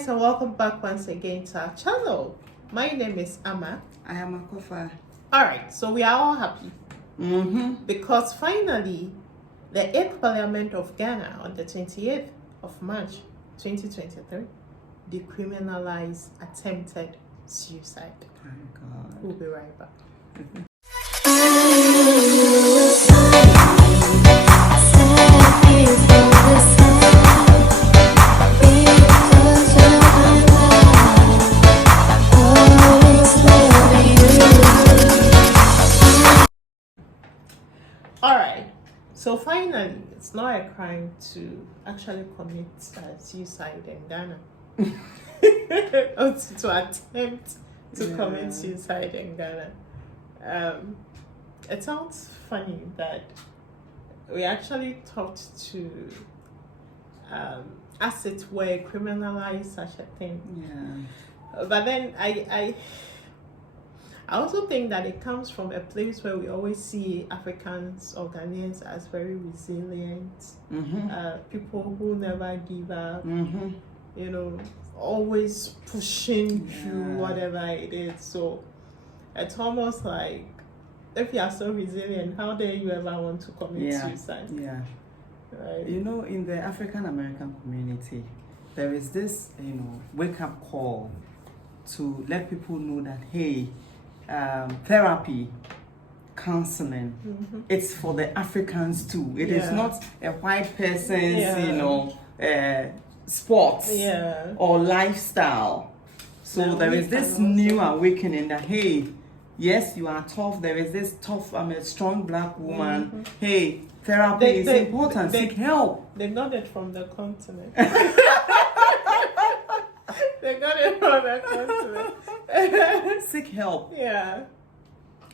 guys, and welcome back once again to our channel. My name is Ama. I am a Kofa. Alright, so we are all happy because finally the 8th Parliament of Ghana on the 28th of March 2023 decriminalized attempted suicide. Thank God. We'll be right back. Alright, so finally, it's not a crime to actually commit suicide in Ghana. Or to attempt to commit suicide in Ghana. It sounds funny that we actually talked to, as it were, criminalize such a thing. Yeah. But then I also think that it comes from a place where we always see Africans or Ghanaians as very resilient, people who never give up, you know, always pushing through whatever it is. So it's almost like, if you are so resilient, how dare you ever want to commit suicide? Yeah. Right. You know, in the African American community, there is this, wake up call to let people know that, hey, therapy, counseling, it's for the Africans too. It is not a white person's, sports or lifestyle. So there is this new awakening that, hey, yes, you are tough. There is this tough, I'm a strong black woman. Hey, therapy is important. Seek help. They got it from the continent. They got it from the continent. Seek help. Yeah.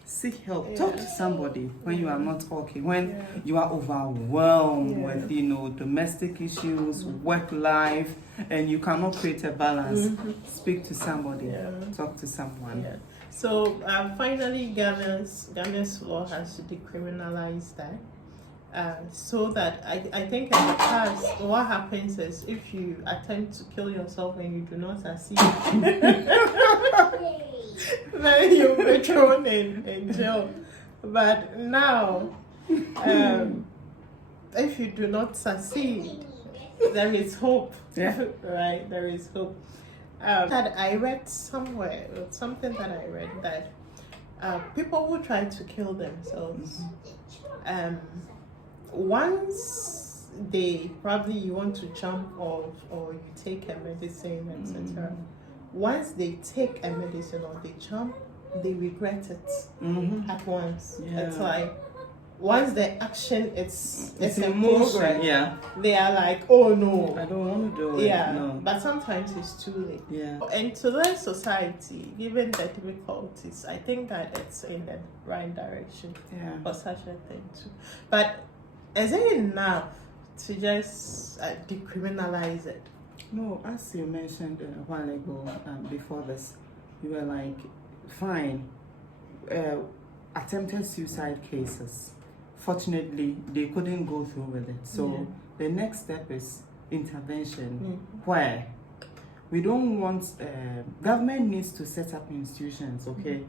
Seek help. Talk to somebody when you are not okay. When you are overwhelmed with, domestic issues, work life, and you cannot create a balance. Speak to somebody. Talk to someone. Yeah. So finally, Ghana's law has decriminalized that. So that I think in the past, what happens is if you attempt to kill yourself and you do not succeed, then you'll be thrown in jail. But now, if you do not succeed, there is hope. Right? There is hope. That I read somewhere, something that I read, that people who try to kill themselves, once they you want to jump off or you take a medicine, etc. Once they take a medicine or they jump, they regret it at once. It's like once the action it's in progress, they are like, oh no, I don't want to do it. No. But sometimes it's too late. And to the society, given the difficulties, I think that it's in the right direction for such a thing too. But is it enough to just decriminalize it? No, as you mentioned a while ago, before this, you were like, fine, attempted suicide cases. Fortunately, they couldn't go through with it. So the next step is intervention, where we don't want, government needs to set up institutions, okay?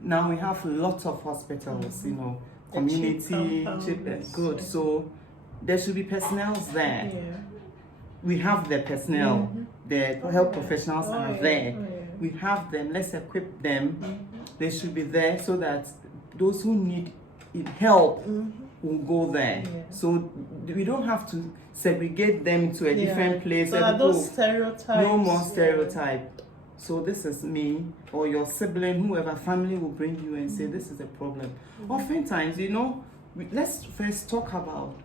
Now we have lots of hospitals, community, cheap and good. So there should be personnel there. We have the personnel, the health professionals are there. We have them, let's equip them. They should be there so that those who need help will go there. So we don't have to segregate them to a different place. So are those stereotypes? No more stereotype. So this is me or your sibling, whoever family will bring you and say this is a problem. Oftentimes, let's first talk about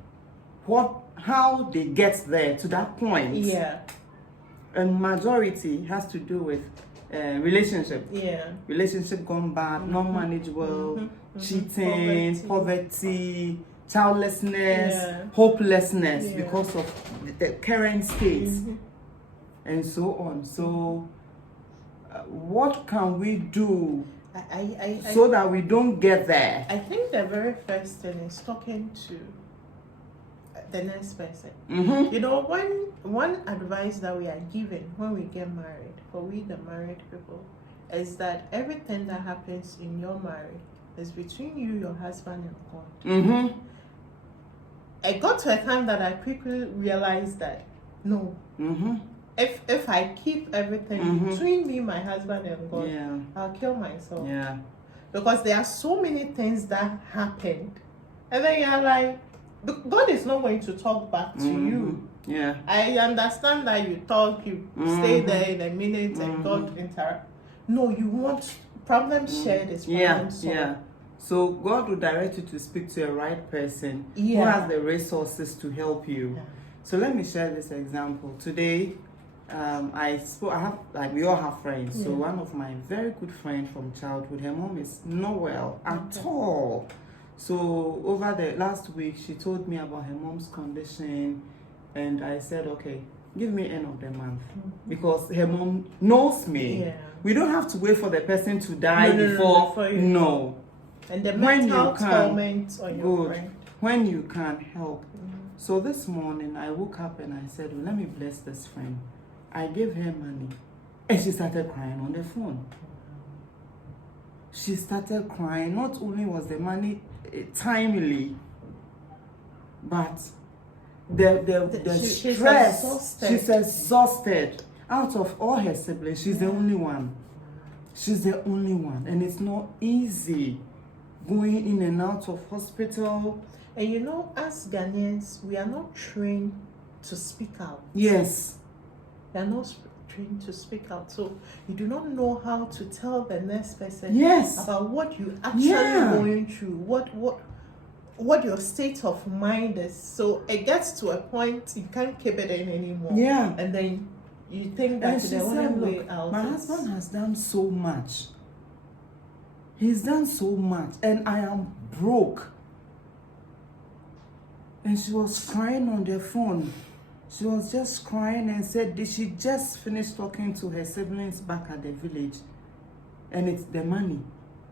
how they get there to that point. And majority has to do with relationship. Relationship gone bad, not managed well, cheating, poverty, childlessness, hopelessness because of the current state, and so on. So what can we do so that we don't get there? I think the very first thing is talking to the next person. Mm-hmm. You know, one advice that we are given when we get married, for we the married people, is that everything that happens in your marriage is between you, your husband, and God. Mm-hmm. I got to a time that I quickly realized that no. Mm-hmm. If I keep everything between me, my husband, and God, I'll kill myself. Yeah. Because there are so many things that happened. And then you're like, God is not going to talk back to you. Yeah. I understand that you talk, you stay there in a minute and God interact. No, you want problems shared is problems solved. Yeah. So God will direct you to speak to a right person who has the resources to help you. Yeah. So let me share this example. Today, we all have friends. So one of my very good friends from childhood, her mom is not well at all. So over the last week, she told me about her mom's condition, and I said, okay, give me end of the month, because her mom knows me. Yeah. We don't have to wait for the person to die before. No. And the mental torment on your friend. When you can help. So this morning I woke up and I said, well, let me bless this friend. I gave her money and she started crying on the phone. She started crying. Not only was the money timely, but the stress. She's exhausted. Out of all her siblings, she's the only one. She's the only one. And it's not easy going in and out of hospital. And you know, as Ghanaians, we are not trained to speak out. Yes. We are not trained to speak out. So you do not know how to tell the next person about what you actually going through, what your state of mind is. So it gets to a point you can't keep it in anymore. Yeah. And then you think that the only way out. My husband has done so much. He's done so much, and I am broke. And she was crying on the phone. She was just crying and said she just finished talking to her siblings back at the village. And it's the money.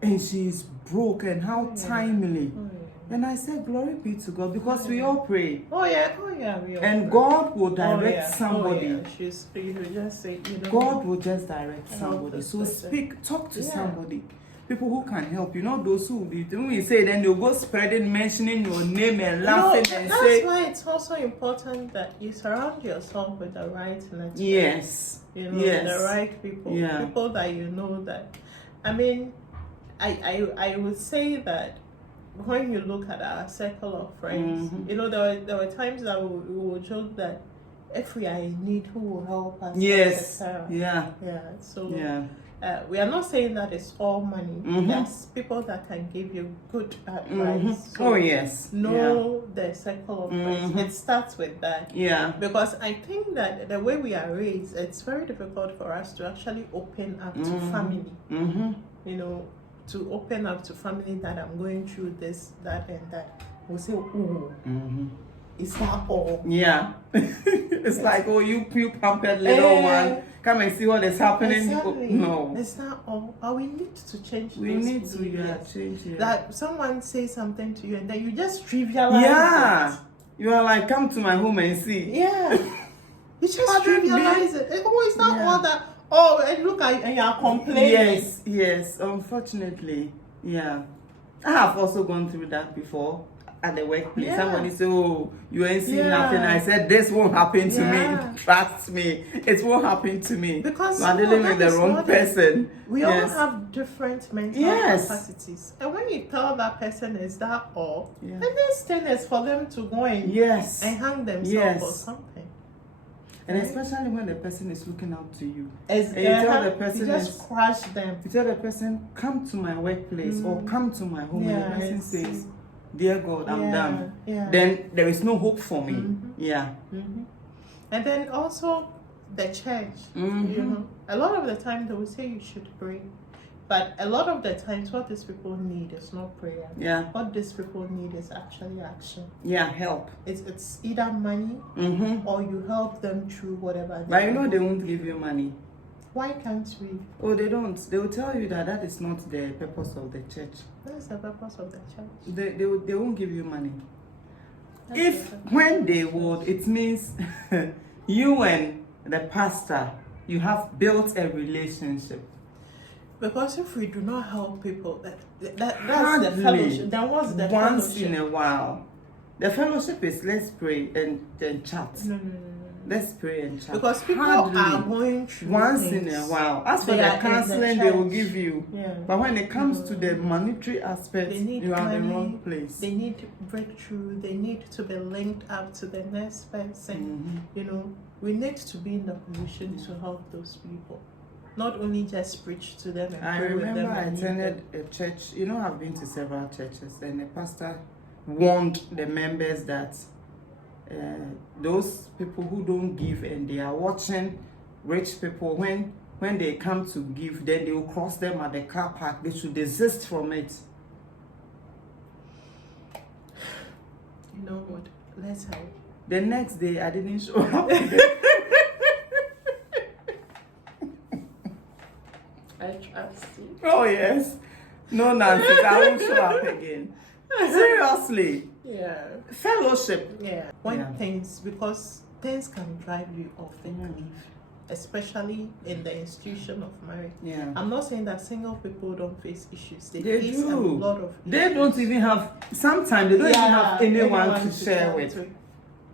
And she's broke, and how timely. And I said, glory be to God, because we all pray. We all and pray. God will direct somebody. You just say, God will just direct somebody. So talk to somebody. People who can help you, not those who will be. When we say, then they'll go spreading, mentioning your name and laughing and say. That's why it's also important that you surround yourself with the right network. Yes. The right people. Yeah. People that you know that. I mean, I would say that when you look at our circle of friends, there were times that we would joke that if we are in need, who will help us? Yes. Yeah. So we are not saying that it's all money. There's people that can give you good advice. So know the circle of friends. It starts with that. Yeah. Because I think that the way we are raised, it's very difficult for us to actually open up to family. To open up to family that I'm going through this, that, and that. We'll say, is that all? Yeah. It's like, you pampered little one. Come and see what is happening. Exactly. No. It's not all. But we need to change We those need to change it. That someone says something to you and then you just trivialize it. You are like, come to my home and see. Yeah. You just trivialize it. It's not all that. And look at and you are complaining. Yes. Unfortunately, I have also gone through that before at the workplace. Somebody said, you ain't seen nothing. I said, this won't happen to me. Trust me, it won't happen to me. Because I'm dealing with the wrong person. We all have different mental capacities. And when you tell that person, is that all? The next thing is for them to go and hang themselves or something. And especially when the person is looking out to you. And you tell the person, you just crush them. You tell the person, come to my workplace or come to my home. And the person says, dear God, I'm done. Then there is no hope for me. And then also the church. A lot of the time they will say you should pray. But a lot of the times what these people need is not prayer. What these people need is actually action. Help. It's either money or you help them through whatever. But they won't give you money. Why can't we? They don't. They will tell you that is not the purpose of the church. What is the purpose of the church? They won't give you money. If when they would, it means you and the pastor, you have built a relationship. Because if we do not help people, that's Hardly the fellowship. Then what's the once fellowship? in a while. The fellowship is let's pray and then chat. No. Let's pray and chat. Because people Hardly are going through once things. in a while. As for They the are in the counseling, they will church. give you. Yeah. But when it comes to the monetary aspect, They need you are in the money, wrong place. They need breakthrough. They need to be linked up to the next person. You know, we need to be in the position to help those people. Not only just preach to them and I pray with them. remember I and lead attended them. a church. You know, I've been to several churches, and the pastor warned the members that those people who don't give and they are watching rich people, when they come to give, then they will cross them at the car park. They should desist from it. You know what? Let's help. The next day, I didn't show up. I trust you. Oh yes, no nonsense. I won't show up again. Seriously, Yeah. fellowship. Yeah. Because things can drive you off the cliff, especially in the institution of marriage. Yeah. I'm not saying that single people don't face issues. They face do. a lot of issues. They don't even have. Sometimes they don't even have anyone to share talk with. to,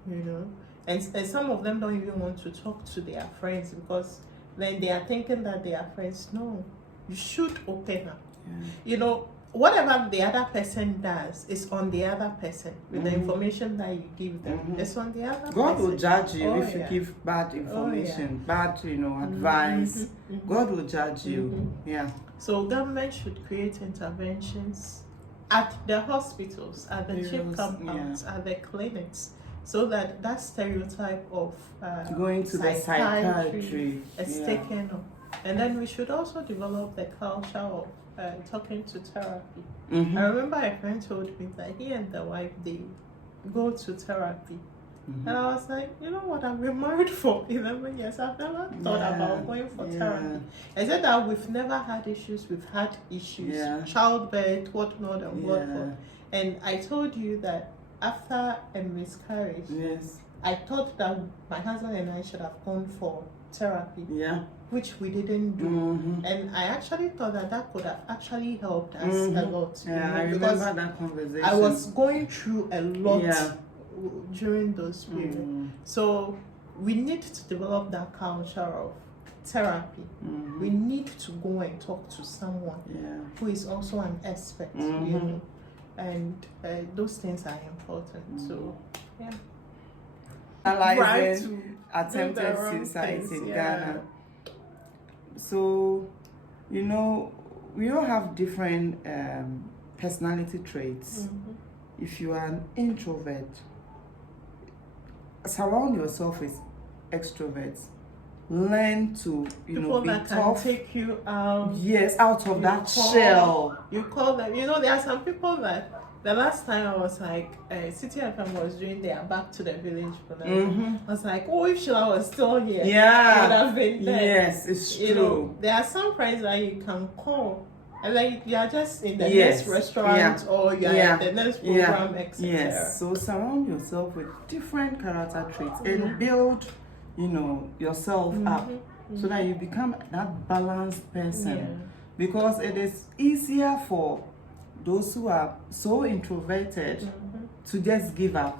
you know, and some of them don't even want to talk to their friends because then they are thinking that they are friends. No, you should open up. Yeah. You know, whatever the other person does is on the other person with the information that you give them. It's on the other person. God will judge you if you yeah. give bad information, bad, advice. God will judge you. Yeah. So government should create interventions at the hospitals, at the cheap compounds, at the clinics, so that stereotype of going to the psychiatry is taken up. And then we should also develop the culture of talking to therapy. I remember a friend told me that he and the wife, they go to therapy. And I was like, you know what, I've been married for 11 years. I've never thought about going for therapy. I said that we've never had issues. We've had issues, childbirth, whatnot and whatnot. And I told you that after a miscarriage, I thought that my husband and I should have gone for therapy. Which we didn't do. And I actually thought that could have actually helped us a lot. Yeah, I remember that conversation. I was going through a lot during those periods. So we need to develop that culture of therapy. We need to go and talk to someone who is also an expert, you know. And those things are important. So, yeah. Analyzing attempted suicide in Ghana. So, you know, we all have different personality traits. If you are an introvert, surround yourself with extroverts. Learn to, people be that tough. can take you out. Yes, out of that shell. You call them. You know, there are some people that the last time I was like, City FM was doing their Back to the Village program. I was like, oh, if Sheila was still here, would have been there. Yes, it's true. You know, there are some friends that you can call. And like you are just in the next restaurant or you are in the next program, etc. Yes, so surround yourself with different character traits and build, yourself up so that you become that balanced person. Because it is easier for those who are so introverted to just give up.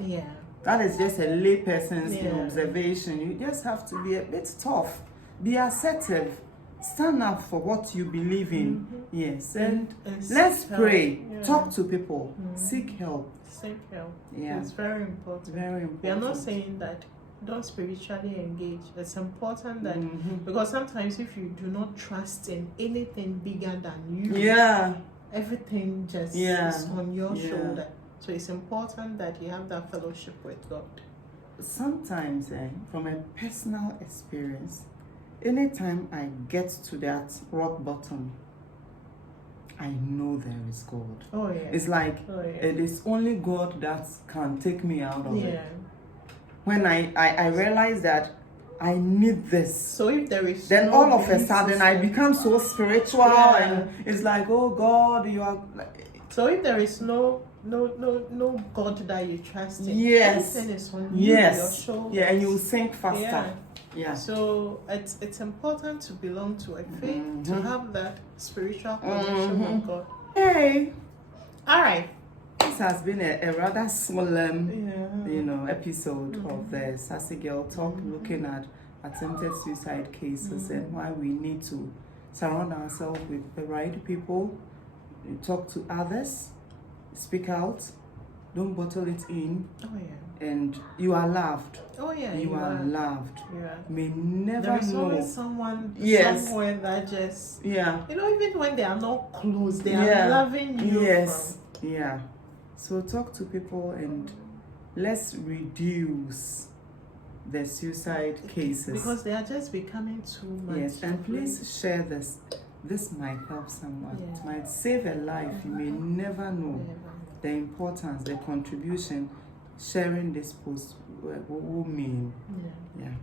That is just a lay person's observation. You just have to be a bit tough, be assertive. Stand up for what you believe in. Yes, and let's pray. Talk to people. Seek help. Seek help. It's very important. Very important. We are not saying that don't spiritually engage. It's important that because sometimes if you do not trust in anything bigger than you, everything just is on your shoulder. So it's important that you have that fellowship with God. Sometimes, from a personal experience, anytime I get to that rock bottom, I know there is God. It's like it is only God that can take me out of it. When I realize that I need this. So if there is then all of a sudden I become so spiritual and it's like, oh God, you are. So if there is no no God that you trust in. Yes. Everything is on you, Yes. your shoulders. Yeah, and you sink faster. Yeah. Yeah. So it's important to belong to a faith, to have that spiritual connection with God. Hey. All right. This has been a rather solemn, episode of the Sassy Girl Talk, looking at attempted suicide cases and why we need to surround ourselves with the right people, talk to others, speak out, don't bottle it in. Oh yeah. And you are loved. Oh yeah. You are loved. Yeah. May never there is know. always someone somewhere that just even when they are not close, they are loving you. Yes. Yeah. So talk to people and let's reduce the suicide cases. Because they are just becoming too much. Yes, and please share this. This might help someone. Yeah. It might save a life. You may never know the importance, the contribution sharing this post will mean. Yeah.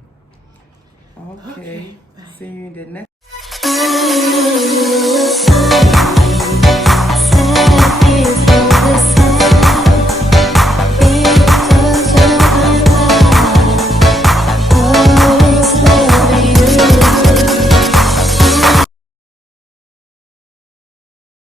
Okay. See you in the next.